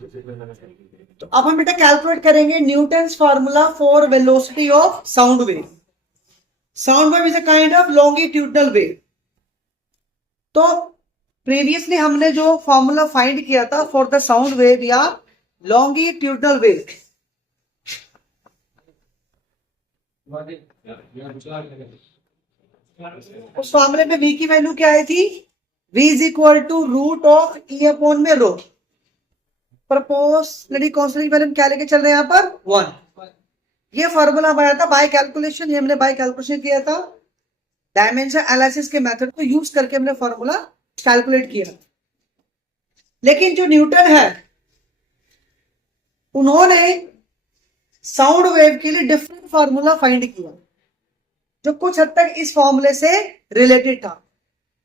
तो अब हम बेटा कैलकुलेट करेंगे Newton's formula for velocity of sound wave. Sound wave is a kind of longitudinal wave. तो प्रीवियसली हमने जो फॉर्मूला फाइंड किया था फॉर द साउंड वेव या लॉन्गिट्यूडनल वेव, उस फॉर्मूले में v की वैल्यू क्या आई थी? v is equal to root of E upon में रो. प्रपोजलरी कांस्टेंट की वैल्यू क्या लेके चल रहे हैं यहाँ पर? 1. ये फॉर्मूला हमारा था बाय कैलकुलेशन. ये हमने बाय कैलकुलेशन किया था. डायमेंशन एनालिसिस के मेथड को यूज करके हमने फॉर्मूला कैलकुलेट किया. लेकिन जो न्यूटन है उन्होंने साउंड वेव के लिए डिफरेंट फॉर्मूला फाइंड किया जो कुछ हद तक इस फॉर्मूले से रिलेटेड था.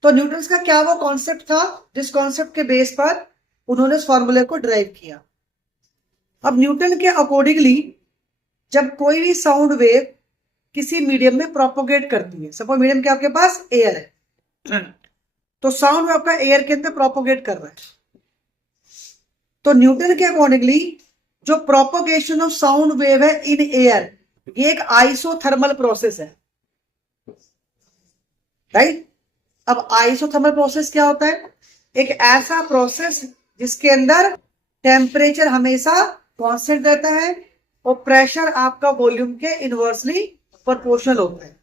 तो न्यूटन का क्या वो कॉन्सेप्ट था जिस कॉन्सेप्ट के बेस पर उन्होंने इस फॉर्मूले को ड्राइव किया. अब न्यूटन के अकॉर्डिंगली जब कोई भी साउंड वेव किसी मीडियम में प्रोपोगेट करती है, सपोज मीडियम के आपके पास एयर है, तो साउंड वेव आपका एयर के अंदर प्रोपोगेट कर रहा है. तो न्यूटन के अकॉर्डिंगली जो प्रोपोगेशन ऑफ साउंड वेव है इन एयर, ये एक आइसोथर्मल प्रोसेस है. राइट. अब आइसोथर्मल प्रोसेस क्या होता है? एक ऐसा प्रोसेस जिसके अंदर टेम्परेचर हमेशा कांस्टेंट रहता है और प्रेशर आपका वॉल्यूम के इनवर्सली प्रोपोर्शनल होता है.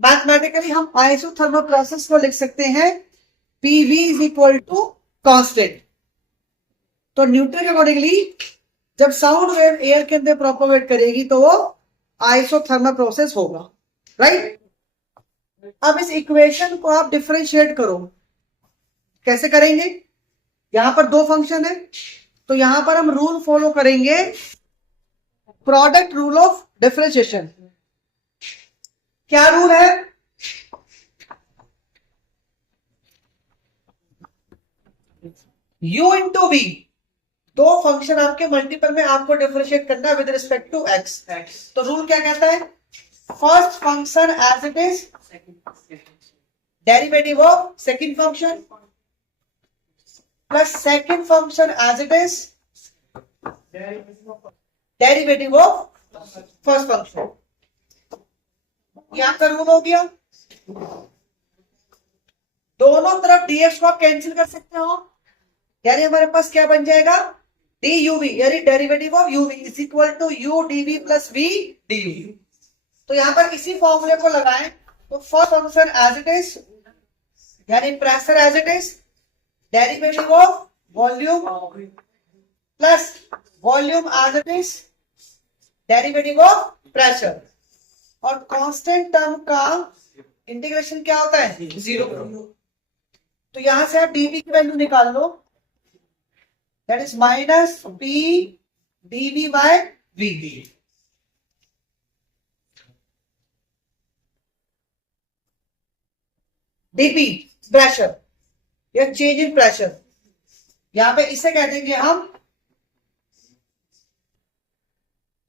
मैथमेटिकली हम आइसोथर्मल प्रोसेस को लिख सकते हैं PV is equal to constant. तो न्यूटन के अकॉर्डिंगली जब साउंड वेव एयर के अंदर प्रोपोगेट करेगी तो वो आइसोथर्मल प्रोसेस होगा. राइट. अब इस इक्वेशन को आप डिफरेंशिएट करो. कैसे करेंगे? यहां पर दो फंक्शन है तो यहां पर हम रूल फॉलो करेंगे, प्रोडक्ट रूल ऑफ डिफरेंशिएशन. क्या रूल है? u into v. दो फंक्शन आपके मल्टीपल में आपको डिफरेंशिएट करना है विद रिस्पेक्ट टू x. तो रूल क्या कहता है? First function as it is derivative of second function plus second function as it is derivative of first function. यहां का रूल हो गया. दोनों तरफ dx को आप कैंसिल कर सकते हो, यानी हमारे पास क्या बन जाएगा? duv यानी derivative of uv is equal to u dv plus v du. तो यहां पर इसी फॉर्मूले को लगाएं तो first function as it is यानी pressure as it is derivative of volume plus volume as it is derivative of pressure. और कांस्टेंट टर्म का इंटीग्रेशन क्या होता है? 0. तो यहां से आप dv की वैल्यू निकाल लो. That is minus p dv by v. dp pressure या चेंज इन प्रेशर. यहां पे इसे कह देंगे हम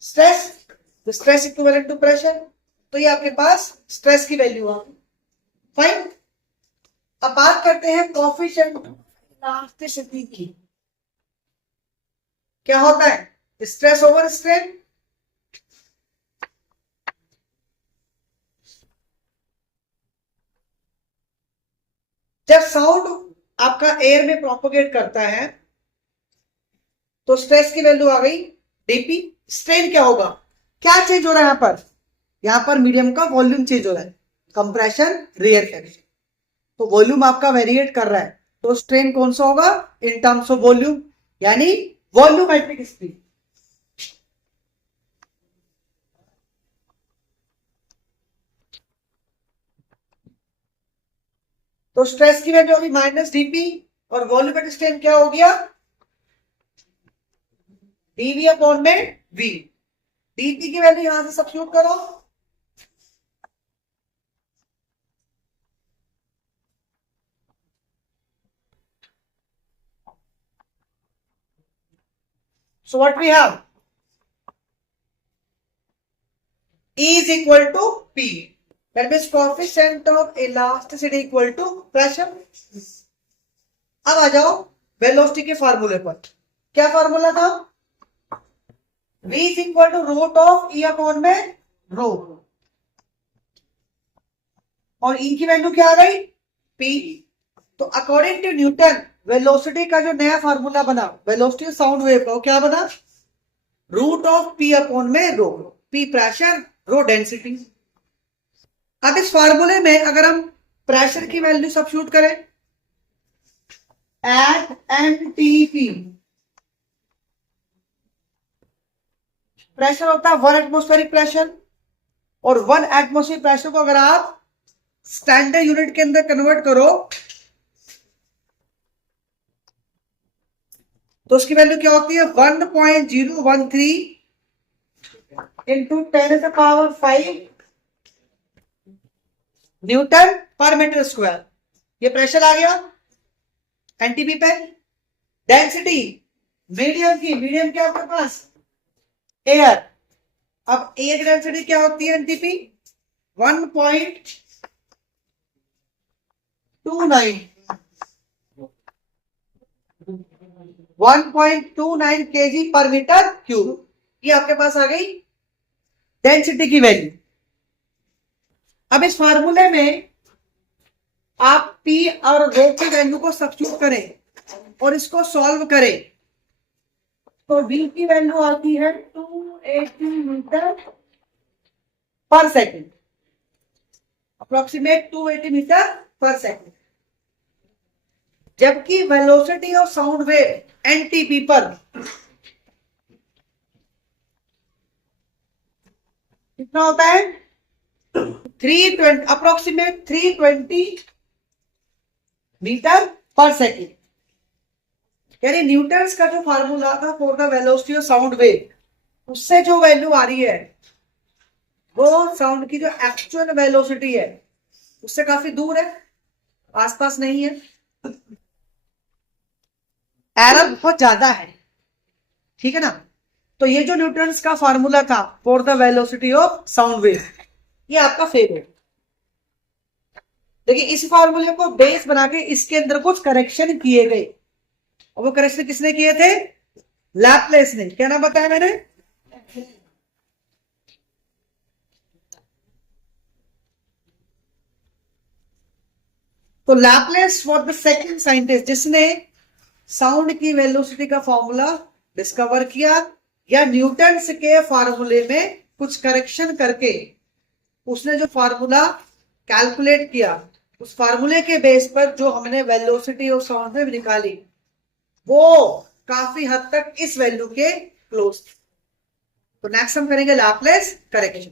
stress. Stress equivalent to pressure. तो ये आपके पास स्ट्रेस की वैल्यू आ गई. फाइन. अब बात करते हैं कोएफिशिएंट इलास्टिसिटी की. क्या होता है? Stress over strain. जब साउंड आपका एयर में प्रोपोगेट करता है तो स्ट्रेस की वैल्यू आ गई dp. स्ट्रेन क्या होगा? क्या चेंज हो रहा है यहां पर? यहां पर मीडियम का वॉल्यूम चेंज हो रहा है, कंप्रेशन रेयरफेक्शन. तो वॉल्यूम आपका वेरिएट कर रहा है तो स्ट्रेन कौन सा होगा? इन टर्म्स ऑफ वॉल्यूम यानी वॉल्यूमेट्रिक स्पीड. तो स्ट्रेस की वैल्यू होगी माइनस dp और वॉल्यूमेट्रिक स्ट्रेन क्या हो गया? dv अपॉन में v. dp की वैल्यू यहां से सब्स्टिट्यूट करो. So what we have? E is equal to P. That means coefficient of elasticity equal to pressure. अब आ जाओ वेलोसिटी के फार्मूले पर। क्या फार्मूला था? v is equal to root of E upon में रो, और ई की वैल्यू क्या आ गई? p। तो अकॉर्डिंग टू न्यूटन वेलोसिटी का जो नया फार्मूला बना वेलोसिटी साउंड वेव का, क्या बना? रूट ऑफ p अपॉन में रो, p प्रेशर, रो डेंसिटी। अब इस फार्मूले में अगर हम प्रेशर की वैल्यू सब्स्टिट्यूट करें एट एनटीपी, प्रेशर होता है 1 एटमॉस्फेरिक प्रेशर, और 1 एटमॉस्फेरिक प्रेशर को अगर आप स्टैंडर्ड यूनिट के अंदर कन्वर्ट करो तो उसकी वैल्यू क्या होती है? 1.013 इंटू 10⁵ न्यूटन पर मीटर स्क्वायर। ये प्रेशर आ गया एनटीपी पे। डेंसिटी मीडियम की, मीडियम क्या आपके पास? एयर। अब एयर की डेंसिटी क्या होती है? एनटीपी 1.29 केजी पर मीटर क्यूब। ये आपके पास आ गई डेंसिटी की वैल्यू। अब इस फार्मूले में आप P और रो की वैल्यू को सब्स्टिट्यूट करें और इसको सॉल्व करें तो V की वैल्यू आती है 280 मीटर पर सेकेंड, अप्रोक्सीमेट 280 मीटर पर सेकेंड। जबकि velocity of sound wave NTP पर कितना होता है? 320, अप्रोक्सीमेट 320 मीटर पर सेकेंड। यानी न्यूटन्स का जो फार्मूला था for the velocity of sound wave, उससे जो वैल्यू आ रही है वो साउंड की जो एक्चुअल वेलोसिटी है उससे काफी दूर है, आसपास नहीं है, एरर बहुत ज्यादा है। ठीक है ना? तो ये जो न्यूटन्स का फार्मूला था for the velocity of sound wave, ये आपका फेल है। देखिए इस फार्मूले को बेस बना के इसके अंदर कुछ करेक्शन किए गए, और वो करेक्शन किसने किए थे? लैपलेस ने। क्या नाम बताया मैंने? तो Laplace for the second scientist जिसने साउंड की वेलोसिटी का फॉर्मूला डिस्कवर किया, या न्यूटन्स के फार्मूले में कुछ करेक्शन करके उसने जो फार्मूला कैलकुलेट किया, उस फार्मूले के बेस पर जो हमने वेलोसिटी ऑफ साउंड वेव निकाली वो काफी हद तक इस वैल्यू के क्लोज थी। तो नेक्स्ट हम करेंगे लैपलेस करेक्शन।